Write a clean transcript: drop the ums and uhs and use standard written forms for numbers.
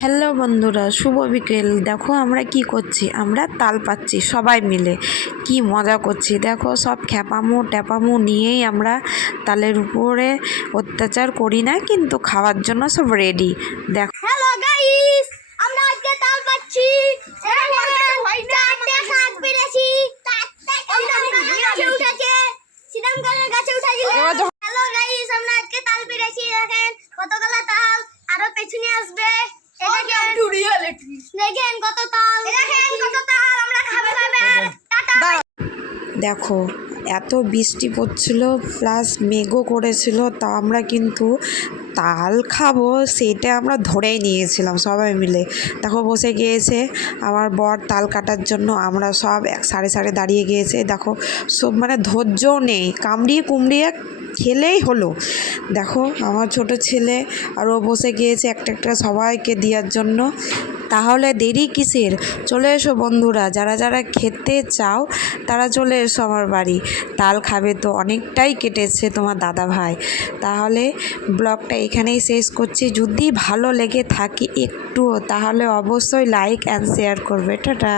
Hello বন্ধুরা, শুভ বিকেল। দেখো আমরা কি করছি, আমরা তাল পাচ্ছি সবাই মিলে, কি মজা করছি। দেখো সব খ্যাপামো ট্যাপামো নিয়েই আমরা তালের উপরে অত্যাচার করি না, কিন্তু খাওয়ার জন্য সব রেডি। দেখো হ্যালো গাইস, আমরা আজকে তাল পাচ্ছি। চারটে শাক পেরেছি, গাছে উঠেছে, সিদামগালের গাছে উঠেছে। হ্যালো গাইস, আমরা আজকে তাল পেরেছি। দেখেন কতগুলো তাল, আরো পেছনে আসবে। দেখেন কত তাল, আমরা খাবে আর টাটা। দেখো এত বৃষ্টি পড়ছিল, প্লাস মেঘও করেছিল, তা আমরা কিন্তু তাল খাবো সেটা আমরা ধরেই নিয়েছিলাম সবাই মিলে। দেখো বসে গিয়েছে আমার বর তাল কাটার জন্য, আমরা সব এক সাড়ে সাড়ে দাঁড়িয়ে গিয়েছে। দেখো সব মানে ধৈর্যও নেই, কামড়িয়ে কুমড়িয়ে খেলেই হলো। দেখো আমার ছোট ছেলে আরও বসে গিয়েছে একটা একটা সবাইকে দেওয়ার জন্য। তাহলে দেরি কিসের, চলে এসো বন্ধুরা, যারা যারা খেতে চাও তারা চলে এসো আমার বাড়ি। তাল খাবে তো অনেকটাই কেটেছে তোমার দাদা ভাই। তাহলে ব্লগটা এখানেই শেষ করছি। যদি ভালো লেগে থাকে একটুও, তাহলে অবশ্যই লাইক অ্যান্ড শেয়ার করবে। টাটা।